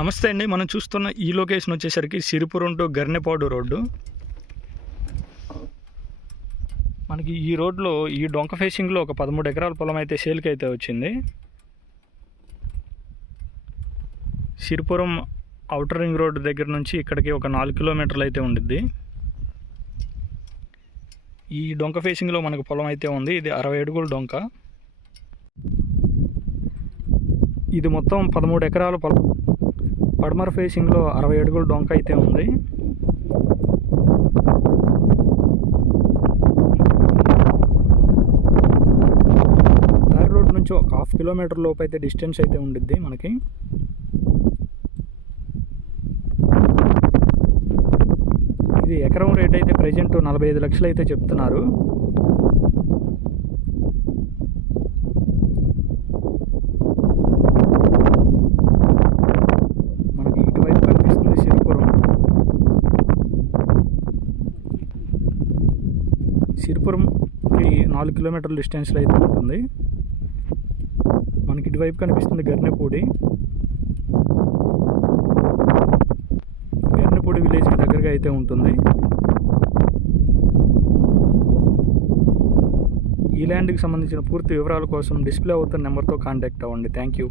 నమస్తే అండి. మనం చూస్తున్న ఈ లొకేషన్ వచ్చేసరికి సిరిపురం టు గర్నెపాడు రోడ్డు. మనకి ఈ రోడ్లో ఈ డొంక ఫేసింగ్లో ఒక పదమూడు ఎకరాల పొలం అయితే సేల్కి అయితే వచ్చింది. సిరిపురం అవుటర్ రింగ్ రోడ్డు దగ్గర నుంచి ఇక్కడికి ఒక నాలుగు కిలోమీటర్లు అయితే ఉండిద్ది. ఈ డొంక ఫేసింగ్లో మనకు పొలం అయితే ఉంది. ఇది అరవై అడుగుల డొంక. ఇది మొత్తం పదమూడు ఎకరాల పొలం. పడమర ఫేసింగ్లో అరవై అడుగుల డొంక అయితే ఉంది. తార్ రోడ్ నుంచి ఒక హాఫ్ కిలోమీటర్ లోపు అయితే డిస్టెన్స్ అయితే ఉండిద్ది మనకి. ఇది ఎకరం రేట్ అయితే ప్రజెంట్ నలభై ఐదు లక్షలు అయితే చెప్తున్నారు మనకి ఇటువైపు కనిపిస్తుంది సిరిపురం సిరిపురంకి నాలుగు కిలోమీటర్ల డిస్టెన్స్లో అయితే ఉంటుంది. మనకి ఇటువైపు కనిపిస్తుంది గర్నెపూడి. గర్నెపూడి విలేజ్కి దగ్గరగా అయితే ఉంటుంది. ఈ ల్యాండ్కి సంబంధించిన పూర్తి వివరాల కోసం డిస్ప్లే అవుతున్న నెంబర్తో కాంటాక్ట్ అవ్వండి. Thank you.